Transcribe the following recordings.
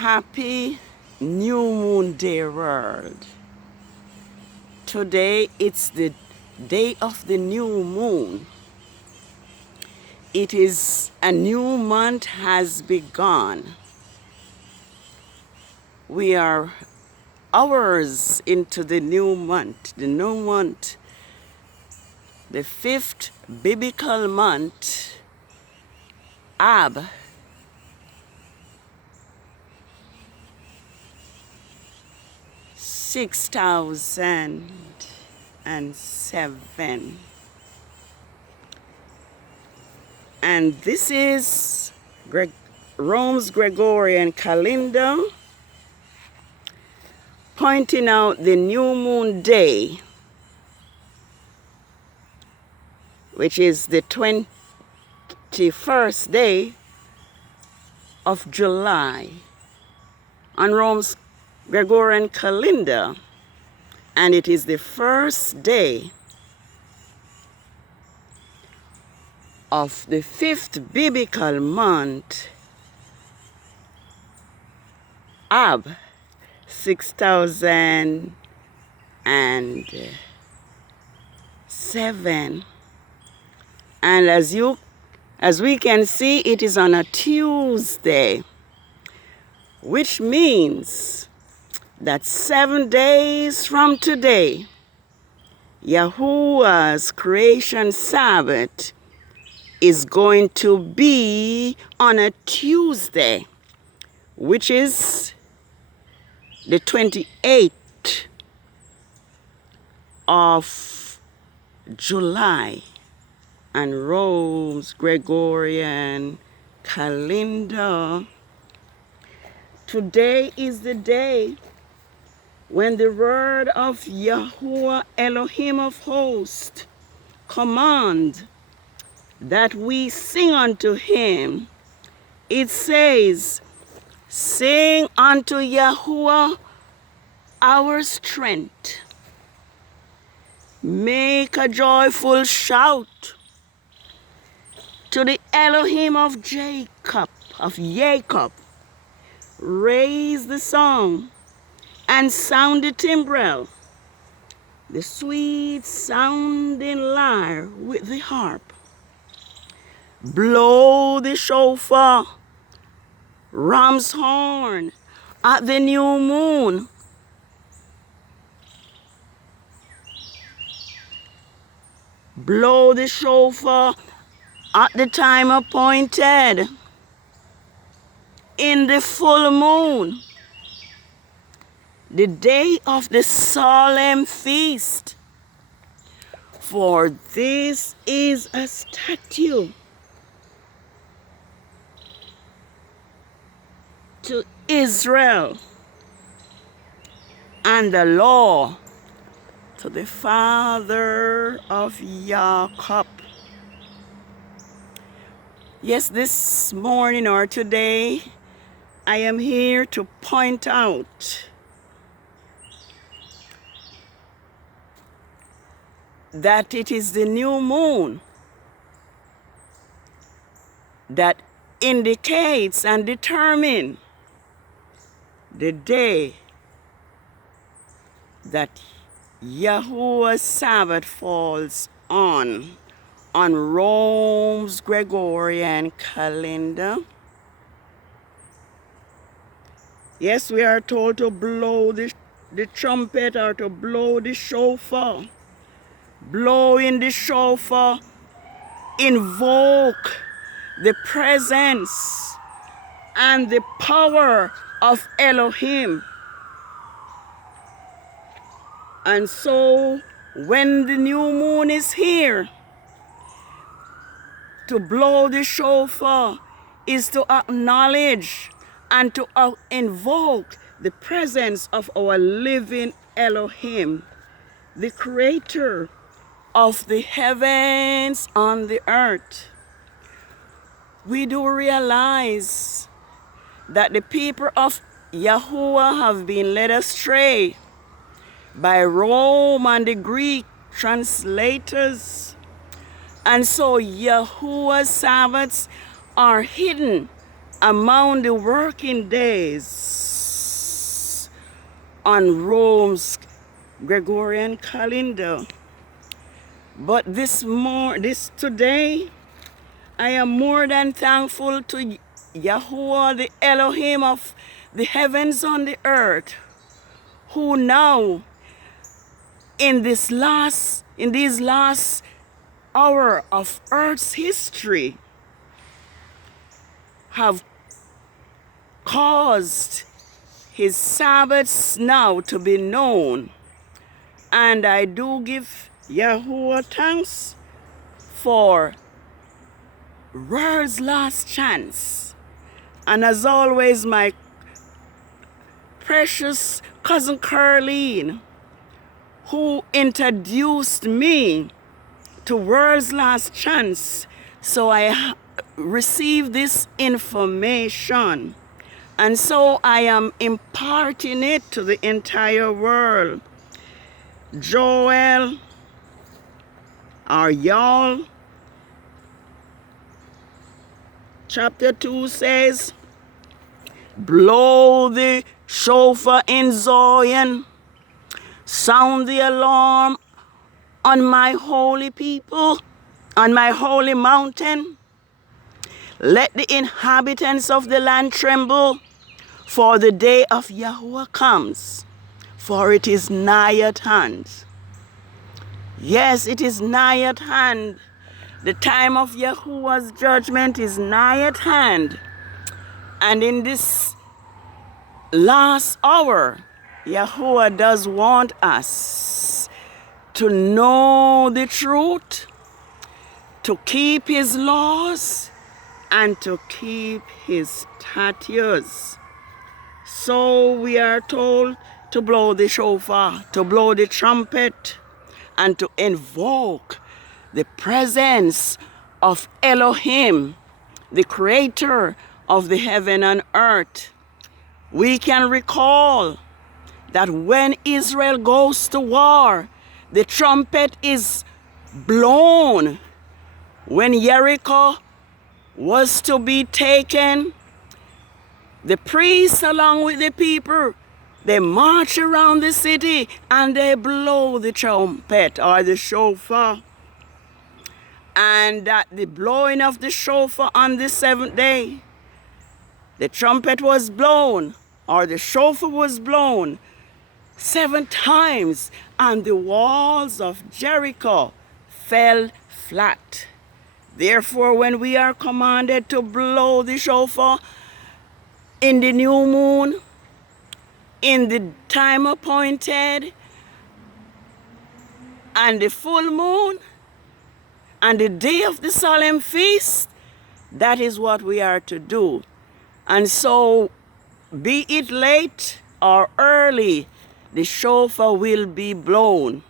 Happy New Moon Day, world. Today it's the day of the new moon. It is a new month has begun. We are hours into the new month. The new month, the fifth biblical month, Ab. Six 2007, and this is Rome's Gregorian calendar pointing out the new moon day, which is the 21st day of July on Rome's Gregorian calendar, and it is the first day of the fifth biblical month, Ab 6007, and as we can see, it is on a Tuesday, which means that 7 days from today, Yahuwah's creation Sabbath is going to be on a Tuesday, which is the 28th of July and Rome's Gregorian calendar. Today is the day when the word of Yahuwah Elohim of hosts command that we sing unto him. It says, sing unto Yahuwah our strength. Make a joyful shout to the Elohim of Jacob. Raise the song and sound the timbrel, the sweet sounding lyre with the harp. Blow the shofar, ram's horn at the new moon. Blow the shofar at the time appointed in the full moon, the day of the solemn feast. For this is a statute to Israel and the law to the father of Jacob. Yes, this morning or today, I am here to point out that it is the new moon that indicates and determines the day that Yahuwah's Sabbath falls on Rome's Gregorian calendar. Yes, we are told to blow the trumpet or to blow the shofar. Blow in the shofar, invoke the presence and the power of Elohim. And so when the new moon is here, to blow the shofar is to acknowledge and to invoke the presence of our living Elohim, the creator of the heavens on the earth. We do realize that the people of Yahuwah have been led astray by Rome and the Greek translators. And so Yahuwah's Sabbaths are hidden among the working days on Rome's Gregorian calendar. But this today, I am more than thankful to Yahuwah, the Elohim of the heavens and the earth, who now, in these last hour of earth's history, have caused his Sabbaths now to be known. And I do give Yahuwah thanks for world's last chance. And as always, my precious cousin Caroline, who introduced me to world's last chance. So I received this information. And so I am imparting it to the entire world. Joel, or y'all, chapter 2 says, blow the shofar in Zion, sound the alarm on my holy people, on my holy mountain. Let the inhabitants of the land tremble, for the day of Yahuwah comes, for it is nigh at hand. Yes, it is nigh at hand. The time of Yahuwah's judgment is nigh at hand. And in this last hour, Yahuwah does want us to know the truth, to keep his laws, and to keep his statutes. So we are told to blow the shofar, to blow the trumpet, and to invoke the presence of Elohim, the creator of the heaven and earth. We can recall that when Israel goes to war, the trumpet is blown. When Jericho was to be taken, the priests along with the people, they march around the city and they blow the trumpet or the shofar. And at the blowing of the shofar on the seventh day, the trumpet was blown, or the shofar was blown 7 times, and the walls of Jericho fell flat. Therefore, when we are commanded to blow the shofar in the new moon, in the time appointed, and the full moon, and the day of the solemn feast, that is what we are to do. And so, be it late or early, the shofar will be blown.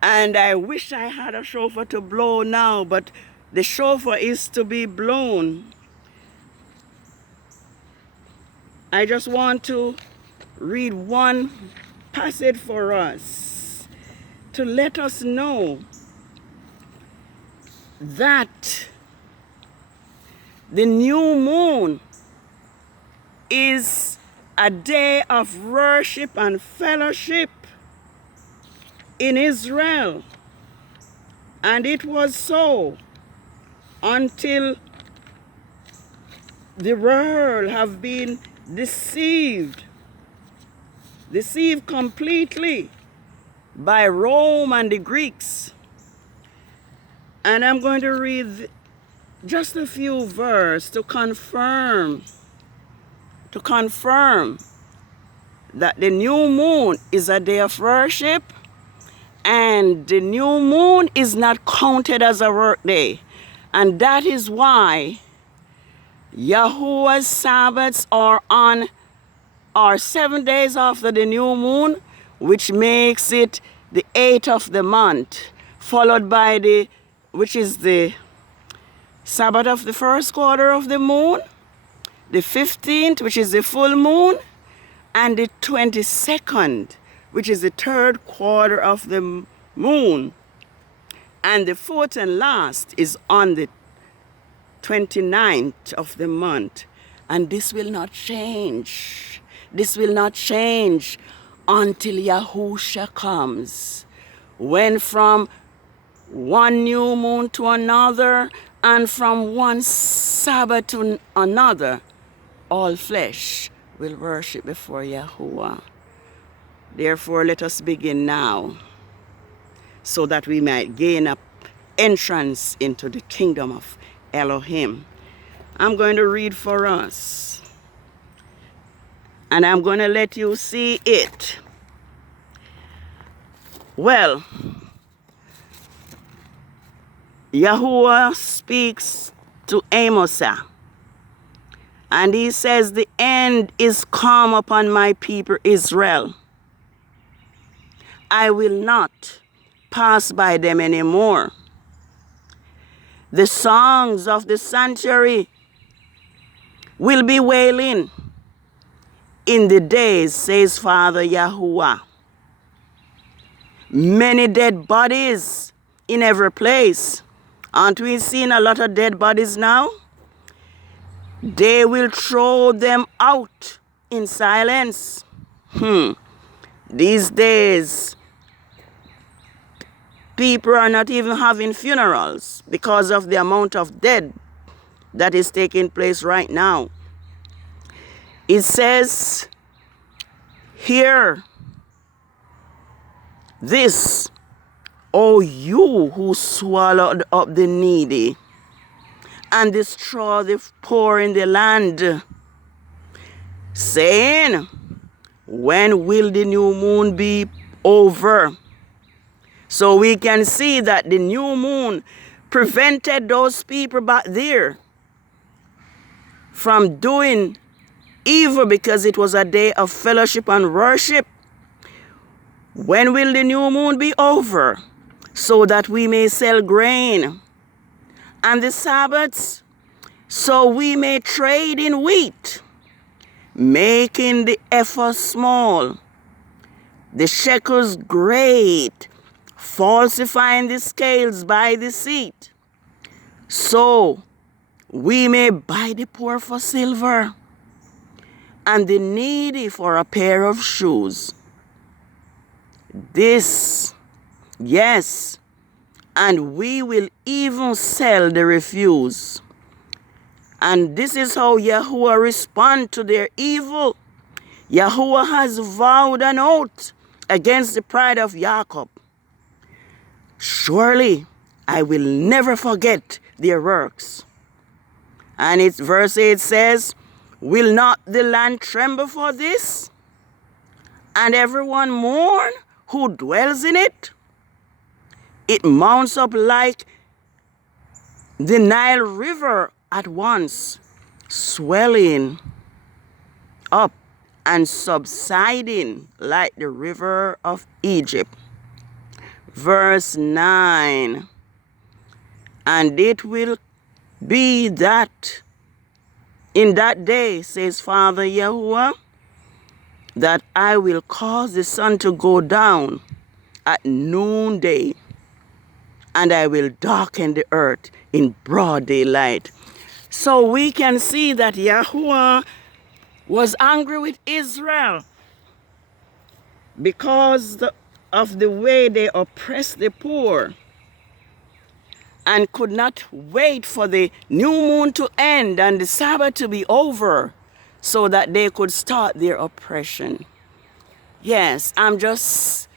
And I wish I had a shofar to blow now, but the shofar is to be blown. I just want to read one passage for us to let us know that the new moon is a day of worship and fellowship in Israel. And it was so until the world have been deceived completely by Rome and the Greeks. And I'm going to read just a few verses to confirm that the new moon is a day of worship, and the new moon is not counted as a work day. And that is why Yahuwah's Sabbaths are 7 days after the new moon, which makes it the 8th of the month, followed by which is the Sabbath of the first quarter of the moon, the 15th, which is the full moon, and the 22nd, which is the third quarter of the moon. And the fourth and last is on the 29th of the month. And this will not change. This will not change until Yahusha comes. When from one new moon to another, and from one Sabbath to another, all flesh will worship before Yahuwah. Therefore, let us begin now, so that we might gain an entrance into the kingdom of Elohim. I'm going to read for us, and I'm going to let you see it. Well, Yahuwah speaks to Amos, and he says, the end is come upon my people Israel. I will not pass by them anymore. The songs of the sanctuary will be wailing in the days, says Father Yahuwah. Many dead bodies in every place. Aren't we seeing a lot of dead bodies now? They will throw them out in silence. These days, people are not even having funerals because of the amount of dead that is taking place right now. It says, hear this, O you who swallowed up the needy and destroy the poor in the land, saying, when will the new moon be over? So we can see that the new moon prevented those people back there from doing evil because it was a day of fellowship and worship. When will the new moon be over? So that we may sell grain, and the Sabbaths, so we may trade in wheat, making the ephah small, the shekels great, falsifying the scales by deceit, so we may buy the poor for silver, and the needy for a pair of shoes. This, yes, and we will even sell the refuse. And this is how Yahuwah responds to their evil. Yahuwah has vowed an oath against the pride of Jacob. Surely I will never forget their works. And it's verse 8 says, will not the land tremble for this? And everyone mourn who dwells in it? It mounts up like the Nile River at once, swelling up and subsiding like the river of Egypt. Verse 9, and it will be that in that day, says Father Yahuwah, that I will cause the sun to go down at noonday, and I will darken the earth in broad daylight. So we can see that Yahuwah was angry with Israel because of the way they oppressed the poor, and could not wait for the new moon to end and the Sabbath to be over so that they could start their oppression. Yes, I'm just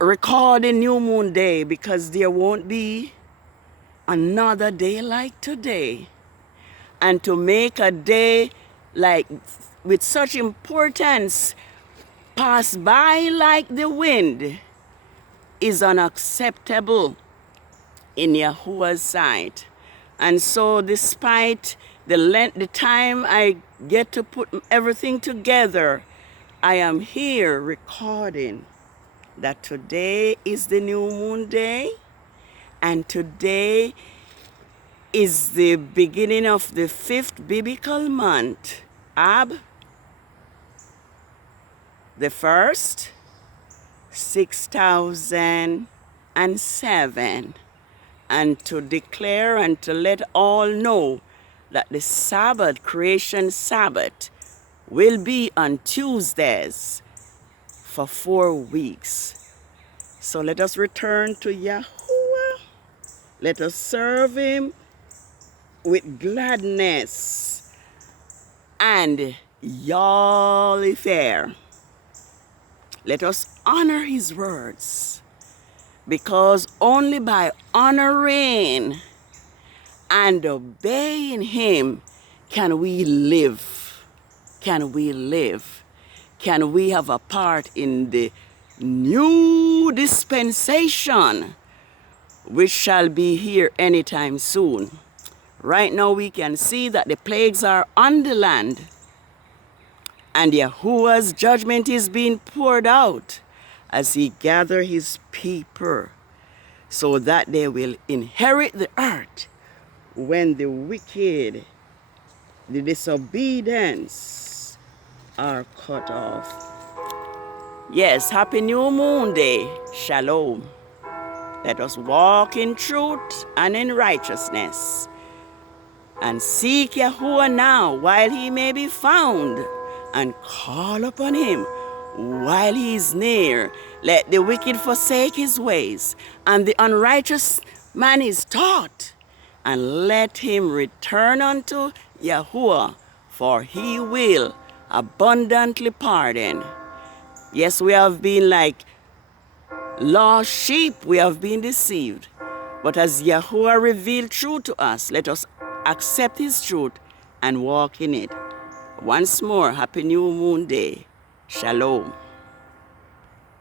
recording New Moon Day because there won't be another day like today. And to make a day like with such importance pass by like the wind is unacceptable in Yahuwah's sight. And so despite the time I get to put everything together, I am here recording that today is the new moon day, and today is the beginning of the 5th biblical month, Ab, the 1st, 6007. and to declare and to let all know that the Sabbath, creation Sabbath, will be on Tuesdays for 4 weeks. So let us return to Yahuwah. Let us serve him with gladness and jolly fare. Let us honor his words, because only by honoring and obeying him can we live. Can we live? Can we have a part in the new dispensation, which shall be here anytime soon? Right now we can see that the plagues are on the land, and Yahuwah's judgment is being poured out as he gathers his people so that they will inherit the earth when the wicked, the disobedience are cut off. Yes, happy new moon day. Shalom. Let us walk in truth and in righteousness, and seek Yahuwah now while he may be found, and call upon him while he is near. Let the wicked forsake his ways, and the unrighteous man his thought, and let him return unto Yahuwah, for he will abundantly pardon. Yes, we have been like lost sheep, we have been deceived. But as Yahuwah revealed truth to us, let us accept his truth and walk in it. Once more, happy new moon day. Shalom.